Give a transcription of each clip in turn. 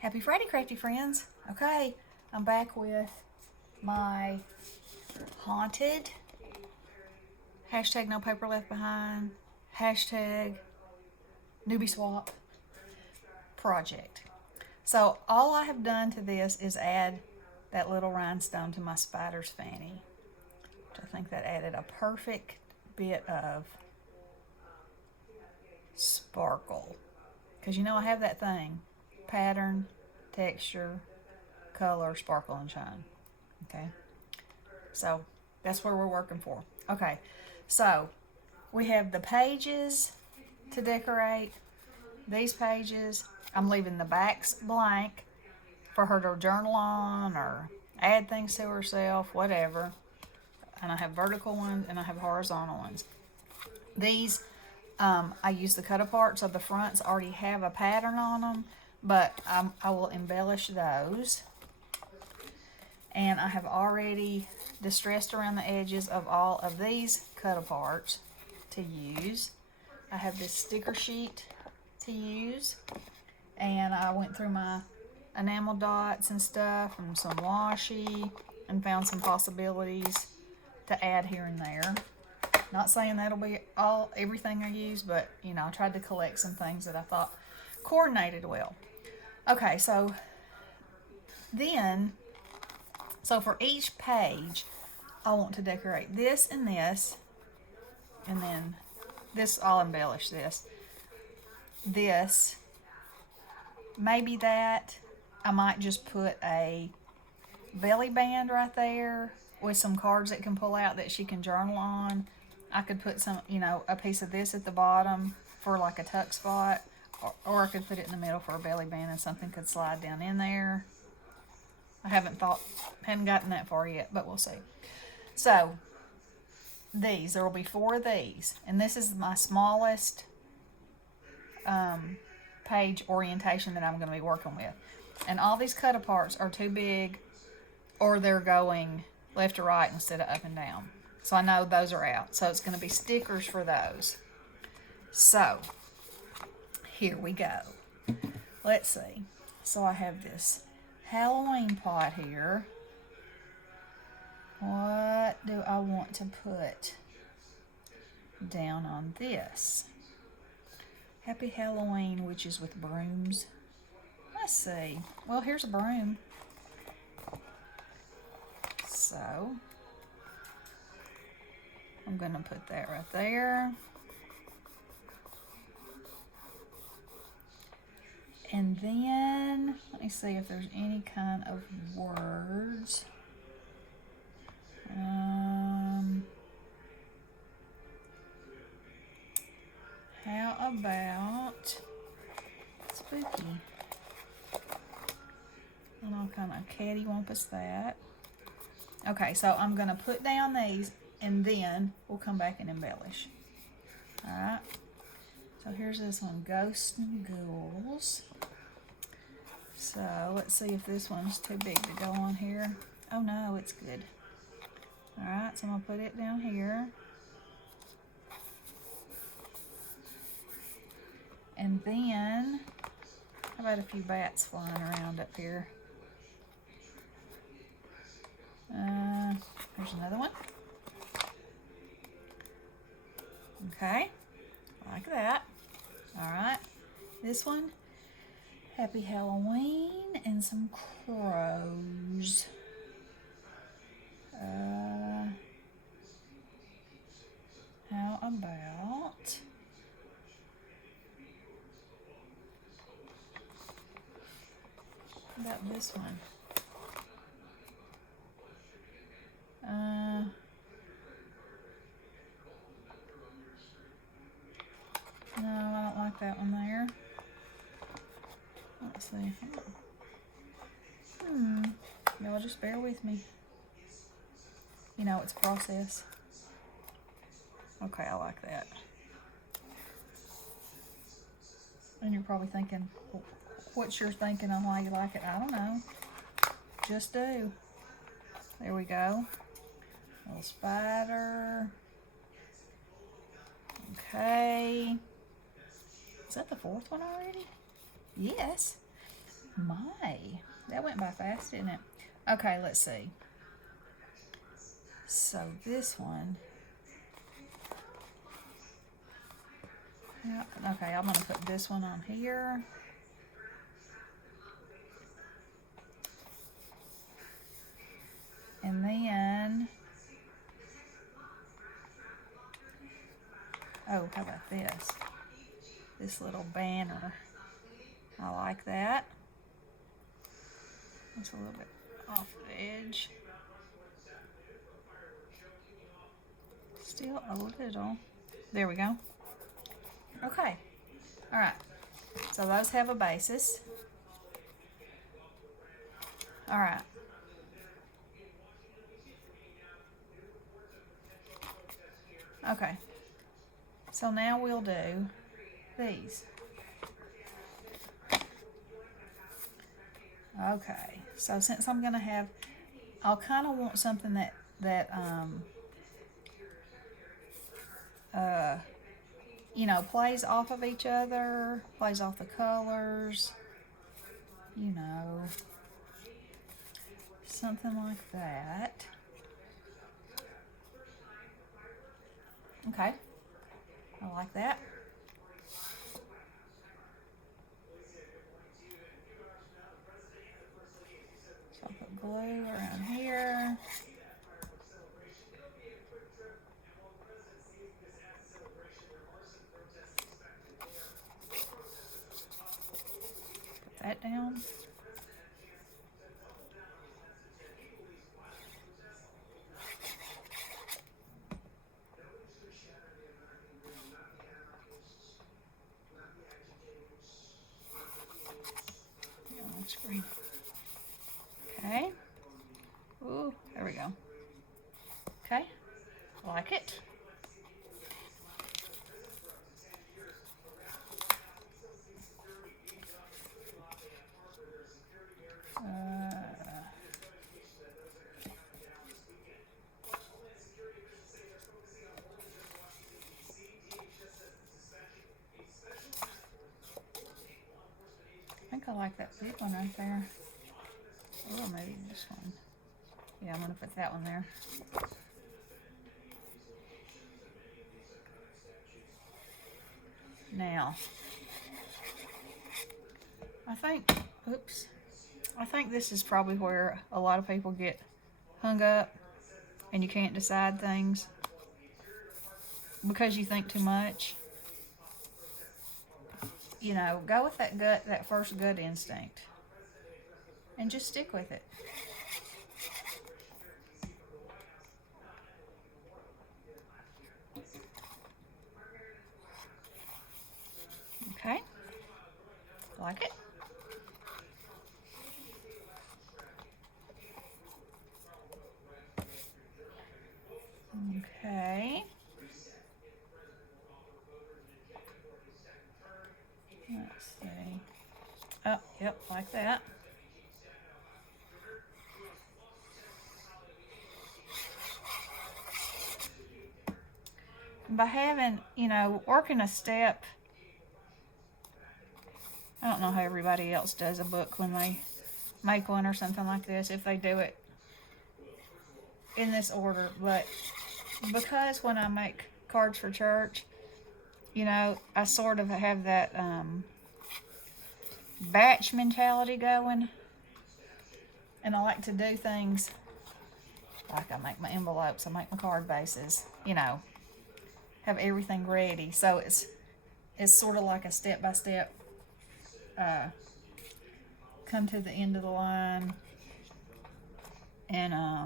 Happy Friday, crafty friends. Okay, I'm back with my haunted hashtag no paper left behind hashtag newbie swap project. So all I have done to this is add that little rhinestone to my spider's fanny, which I think that added a perfect bit of sparkle. Because you know I have that thing, pattern, texture, color, sparkle, and shine. Okay, so that's where we're working for. Okay, so we have the pages to decorate. These pages, I'm leaving the backs blank for her to journal on or add things to herself, whatever. And I have vertical ones and I have horizontal ones. These, I use the cut apart, so the fronts already have a pattern on them, but I will embellish those. And I have already distressed around the edges of all of these cut aparts to use. I have this sticker sheet to use, and I went through my enamel dots and stuff and some washi and found some possibilities to add here and there. Not saying that'll be everything I use, but you know, I tried to collect some things that I thought coordinated well. Okay, so for each page, I want to decorate this, and then this, I'll embellish this. This, maybe that. I might just put a belly band right there with some cards that can pull out that she can journal on. I could put some, a piece of this at the bottom for like a tuck spot, or I could put it in the middle for a belly band and something could slide down in there. I hadn't gotten that far yet, but we'll see. So, there will be 4 of these, and this is my smallest page orientation that I'm going to be working with. And all these cut aparts are too big, or they're going left to right instead of up and down. So I know those are out. So it's going to be stickers for those. So, here we go. Let's see. So I have this Halloween pot here. What do I want to put down on this? Happy Halloween, witches with brooms. Let's see. Well, here's a broom. So, I'm going to put that right there. And then, let me see if there's any kind of words. How about spooky? And I'll kind of cattywampus that. Okay, so I'm going to put down these, and then we'll come back and embellish. Alright. So here's this one, Ghosts and Ghouls. So let's see if this one's too big to go on here. Oh no, it's good. Alright, so I'm going to put it down here. And then, how about a few bats flying around up here? Here's another one. Okay, like that. Alright, this one, Happy Halloween and some crows. How about this one? No, I don't like that one there. Let's see. Y'all just bear with me. You know, it's a process. Okay, I like that. And you're probably thinking, what's your thinking on why you like it? I don't know. Just do. There we go. Little spider. Okay. Is that the 4th one already? Yes. My, that went by fast, didn't it? Okay, let's see. So this one, yeah, okay, I'm gonna put this one on here. And then, oh, how about this? This little banner. I like that. It's a little bit off the edge. Still a little. There we go. Okay. All right. So those have a basis. All right. Okay. So now we'll do these. Okay. So since I'm gonna have, I'll kind of want something that you know, plays off of each other, plays off the colors, you know, something like that. Okay, I like that. So I'll put glue around here. Put that down. On screen. Okay. Ooh, there we go. Okay, like it. I think I like that big one right there. Oh, maybe this one. Yeah, I'm gonna put that one there. Now, I think this is probably where a lot of people get hung up and you can't decide things because you think too much. You know, go with that first gut instinct and just stick with it. Okay? Like it? Okay. Let's see. Oh, yep, like that. By having, you know, working a step, I don't know how everybody else does a book when they make one or something like this, if they do it in this order, but because when I make cards for church, you know, I sort of have that batch mentality going, and I like to do things like I make my envelopes, I make my card bases, you know, have everything ready. So it's sort of like a step-by-step come to the end of the line and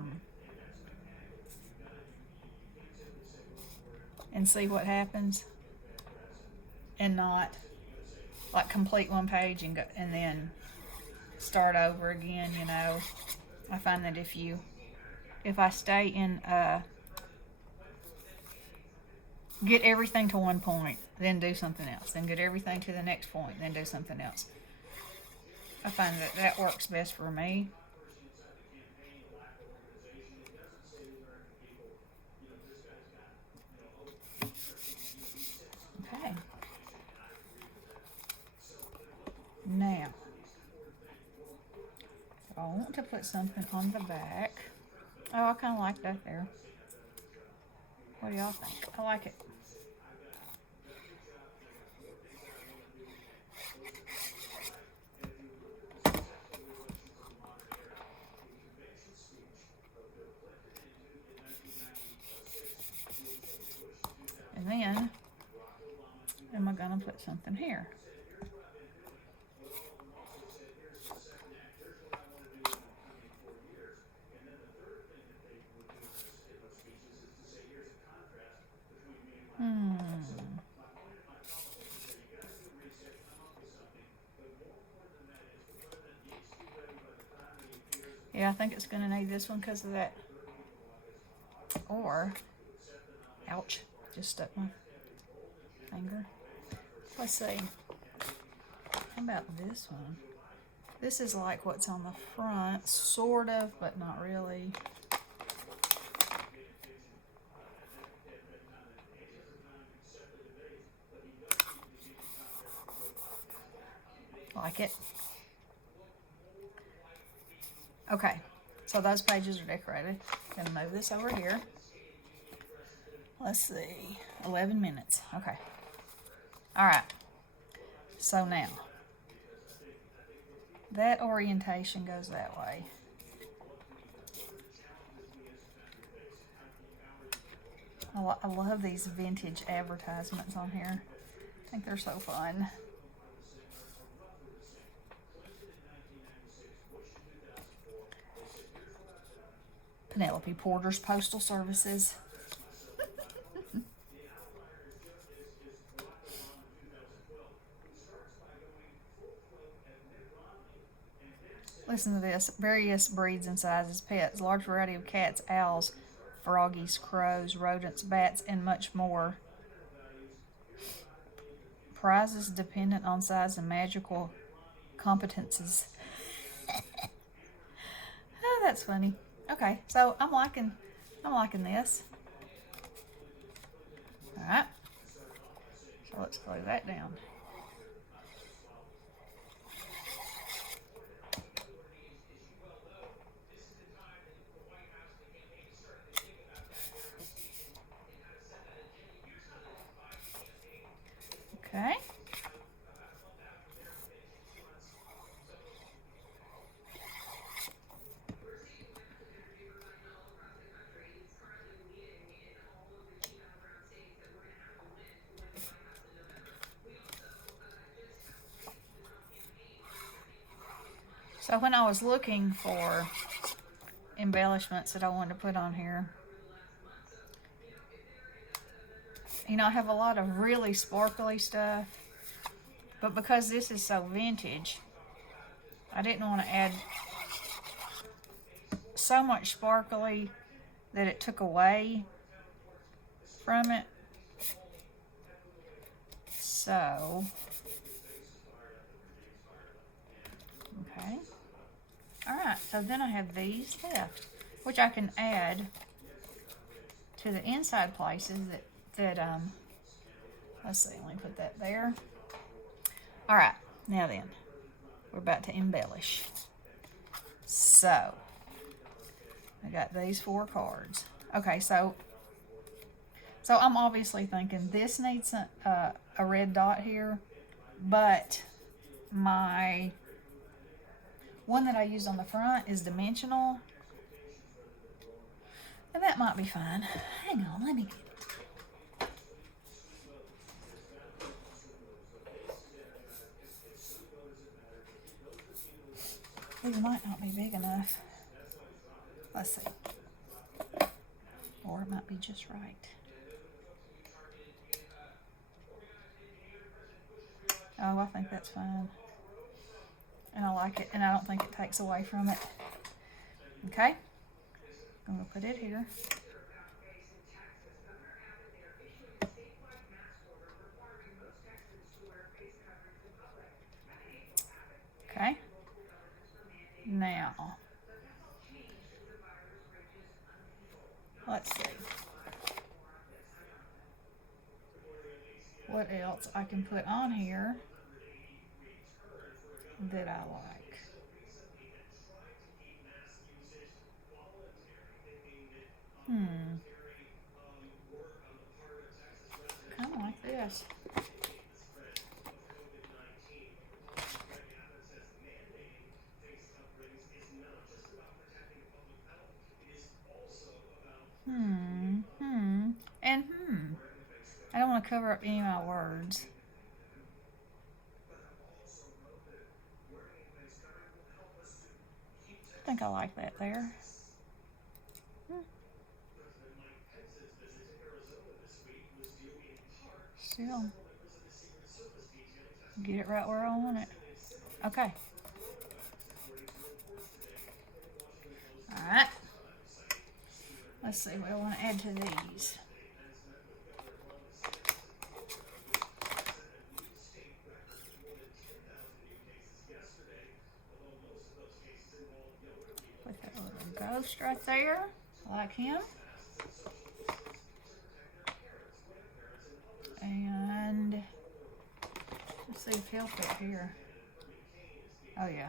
see what happens, and not like complete one page and go and then start over again. You know, I find that if I stay in get everything to one point, then do something else, then get everything to the next point, then do something else, I find that works best for me. Okay. Now, to put something on the back. Oh, I kind of like that there. What do y'all think? I like it. And then, am I going to put something here? Yeah, I think it's going to need this one because of that. Or, ouch, just stuck my finger. Let's see. How about this one? This is like what's on the front, sort of, but not really. Like it. Okay, so those pages are decorated. Gonna move this over here. Let's see, 11 minutes. Okay. All right. So now, that orientation goes that way. I love these vintage advertisements on here. I think they're so fun. Penelope Porter's Postal Services. Listen to this. Various breeds and sizes, pets, large variety of cats, owls, froggies, crows, rodents, bats, and much more. Prizes dependent on size and magical competences. Oh, that's funny. Okay, so I'm liking this. All right. So let's glue that down. Okay. So when I was looking for embellishments that I wanted to put on here, you know, I have a lot of really sparkly stuff, but because this is so vintage, I didn't want to add so much sparkly that it took away from it. So, okay. All right, so then I have these left, which I can add to the inside places that let's see, let me put that there. All right, now then, we're about to embellish. So, I got these 4 cards. Okay, so I'm obviously thinking this needs a red dot here, but my one that I used on the front is dimensional, and that might be fine. Hang on, let me get it. These might not be big enough. Let's see. Or it might be just right. Oh, I think that's fine. And I like it, and I don't think it takes away from it. Okay? I'm going to put it here. Okay? Now, let's see what else I can put on here that I like. Hmm. Kind of like this. And I don't want to cover up any of my words. I think I like that there. Still. Get it right where I want it. Okay. Alright. Let's see what I want to add to these. Put that little ghost right there. I like him. And let's see if he'll fit here. Oh yeah.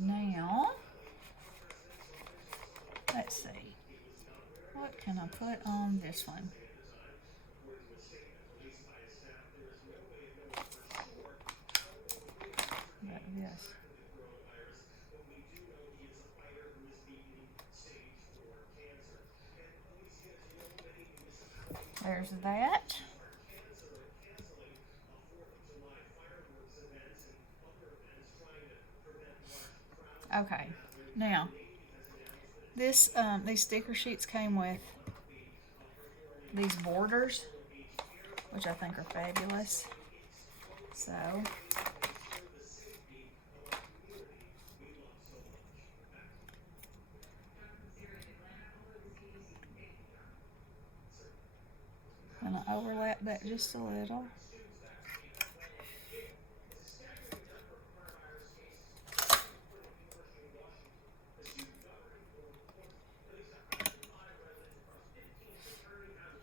Now, let's see. What can I put on this one? Like this. There's that. Okay, now this these sticker sheets came with these borders, which I think are fabulous. So I'm gonna overlap that just a little.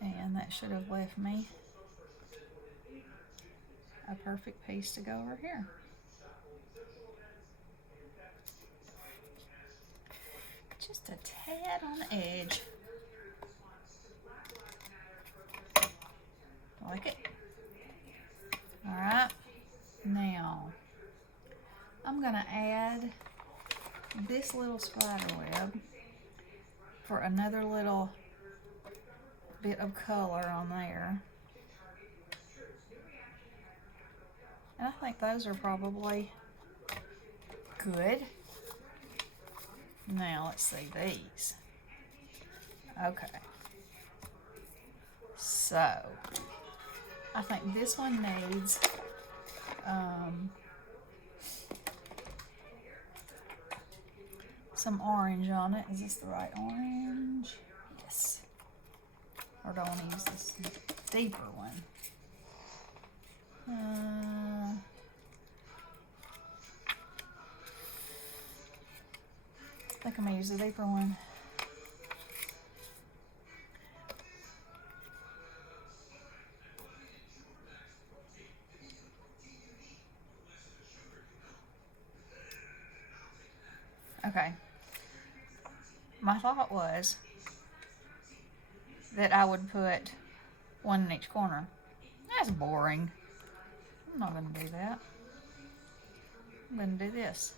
And that should have left me a perfect piece to go over here. Just a tad on the edge. Like it? Alright, now I'm gonna add this little spider web for another little bit of color on there. And I think those are probably good. Now let's see these. Okay. So I think this one needs some orange on it. Is this the right orange? Yes. Or do I want to use this deeper one? I think I'm going to use the deeper one. Okay. My thought was that I would put one in each corner. That's boring. I'm not going to do that. I'm going to do this.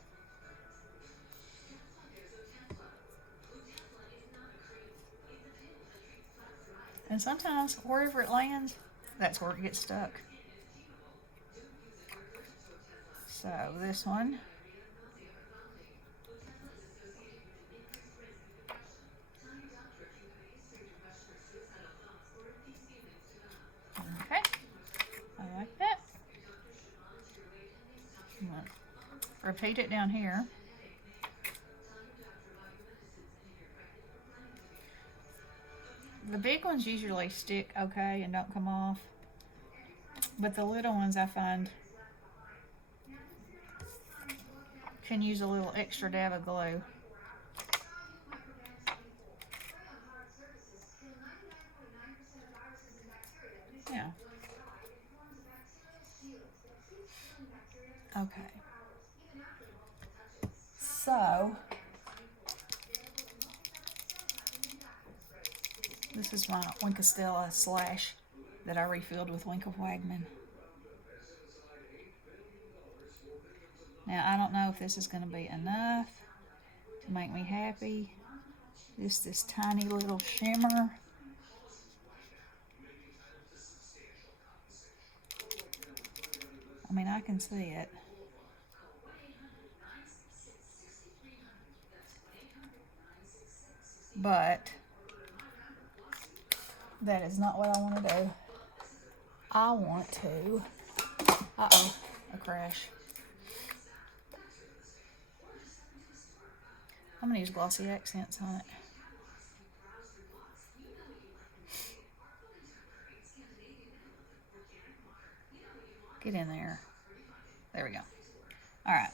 And sometimes wherever it lands, that's where it gets stuck. So this one. Okay. I like that. Repeat it down here. The big ones usually stick okay and don't come off. But the little ones I find can use a little extra dab of glue. Yeah. Okay. So, this is my Winkostella slash that I refilled with Winklewagman. Now, I don't know if this is going to be enough to make me happy. Just this tiny little shimmer. I mean, I can see it. But that is not what I want to do. I want to... Uh-oh, a crash. I'm going to use glossy accents on it. Get in there. There we go. All right.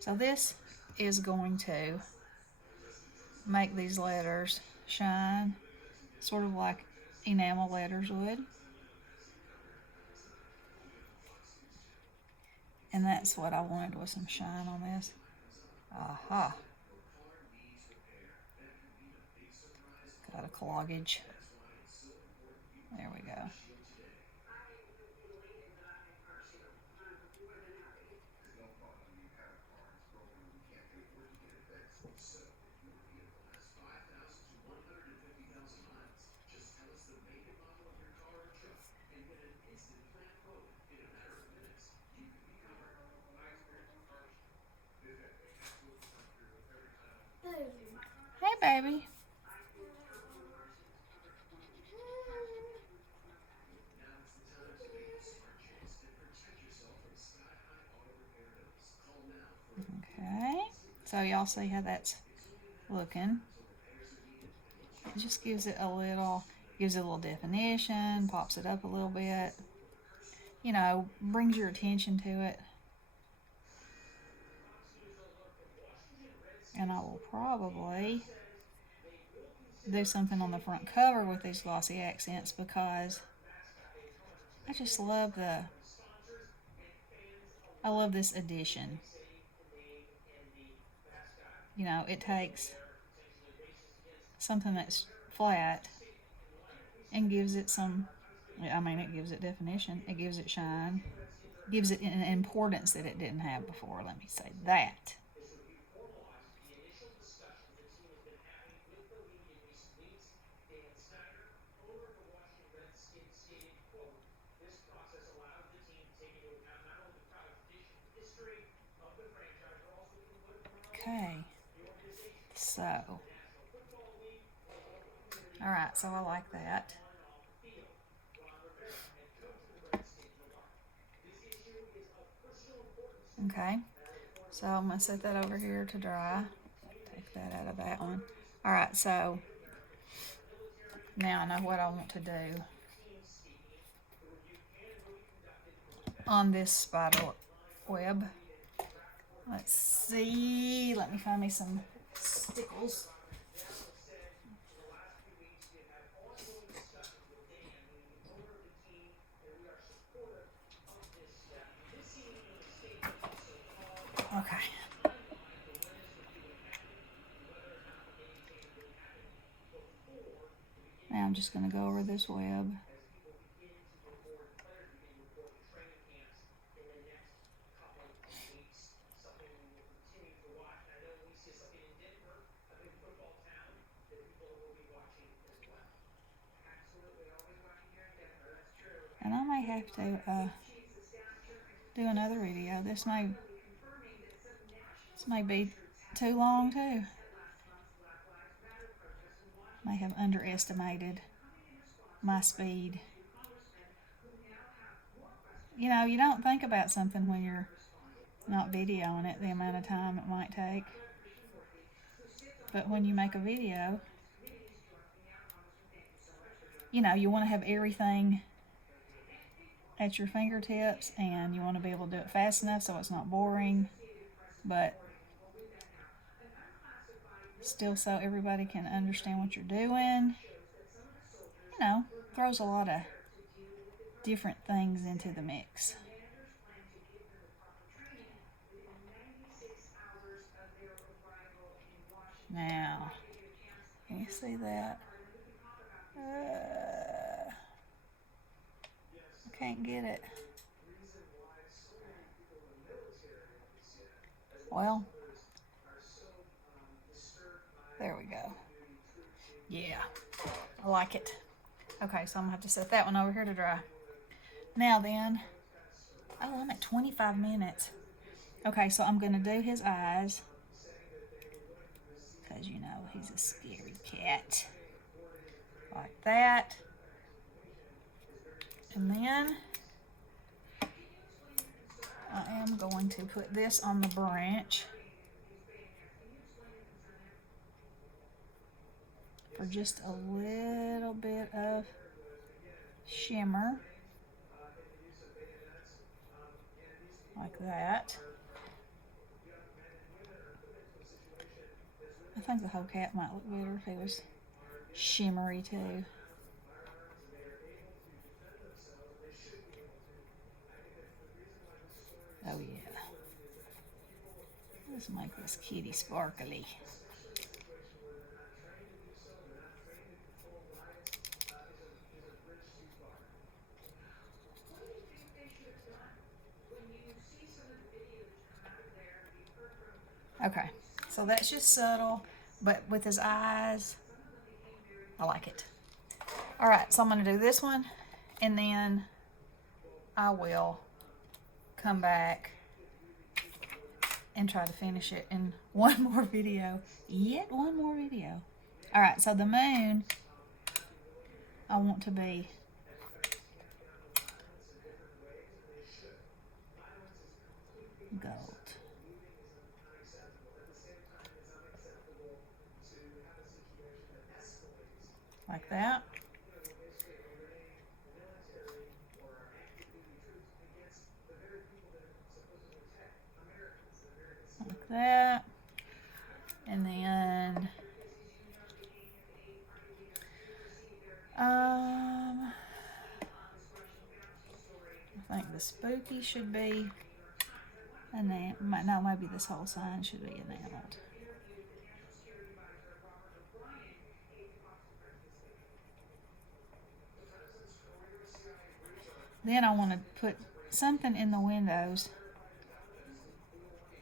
So this is going to make these letters shine, sort of like enamel letters would. And that's what I wanted, was some shine on this. Aha. Got a cloggage. There we go. Hey, baby. Okay. So y'all see how that's looking. It just gives it a little definition, pops it up a little bit. You know, brings your attention to it. And I will probably do something on the front cover with these glossy accents, because I just love I love this addition. You know, it takes something that's flat and gives it some, I mean, it gives it definition, it gives it shine, gives it an importance that it didn't have before, let me say that. Okay, so, alright, so I like that. Okay, so I'm going to set that over here to dry. Take that out of that one. Alright, so now I know what I want to do on this spider web. Let's see. Let me find me some stickles. Okay. Now I'm just going to go over this web. And I may have to do another video. This may be too long too. May have underestimated my speed. You know, you don't think about something when you're not videoing it, the amount of time it might take. But when you make a video, you know, you want to have everything at your fingertips, and you want to be able to do it fast enough so it's not boring, but still so everybody can understand what you're doing. You know, throws a lot of different things into the mix. Now, can you see that? I can't get it. Well, there we go. Yeah, I like it. Okay, so I'm gonna have to set that one over here to dry. Now then, oh, I'm at 25 minutes. Okay, so I'm gonna do his eyes, because you know he's a scary cat. Like that. And then I am going to put this on the branch for just a little bit of shimmer. Like that. I think the whole cat might look better if it was shimmery too. Oh yeah. Let's make this kitty sparkly. Okay, so that's just subtle, but with his eyes, I like it. All right, so I'm gonna do this one, and then I will come back and try to finish it in one more video. Yet one more video. All right, so the moon, I want to be gold. Like that. Like that. And then I think the spooky should be enameled. No, maybe this whole sign should be enameled. Then I want to put something in the windows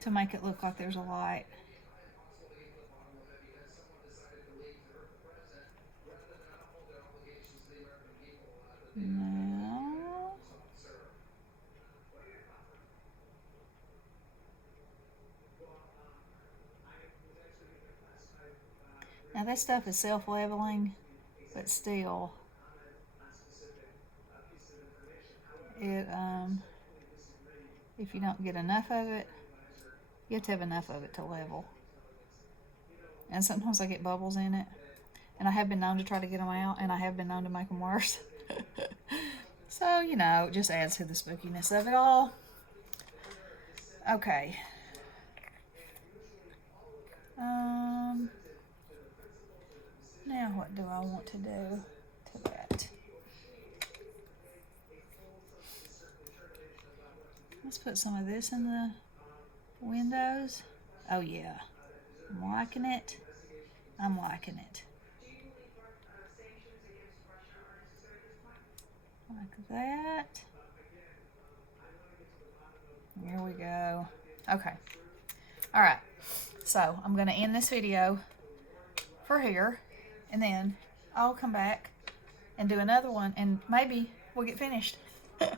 to make it look like there's a light. No. Now this stuff is self-leveling, but still, it if you don't get enough of it, you have to have enough of it to level. And sometimes I get bubbles in it, and I have been known to try to get them out, and I have been known to make them worse. So, you know, it just adds to the spookiness of it all. Okay. Now what do I want to do to that? Let's put some of this in the windows. Oh yeah, I'm liking it. I'm liking it. Like that. There we go. Okay. All right. So I'm going to end this video for here, and then I'll come back and do another one, and maybe we'll get finished. All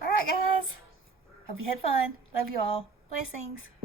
right, guys. Hope you had fun. Love you all. Blessings.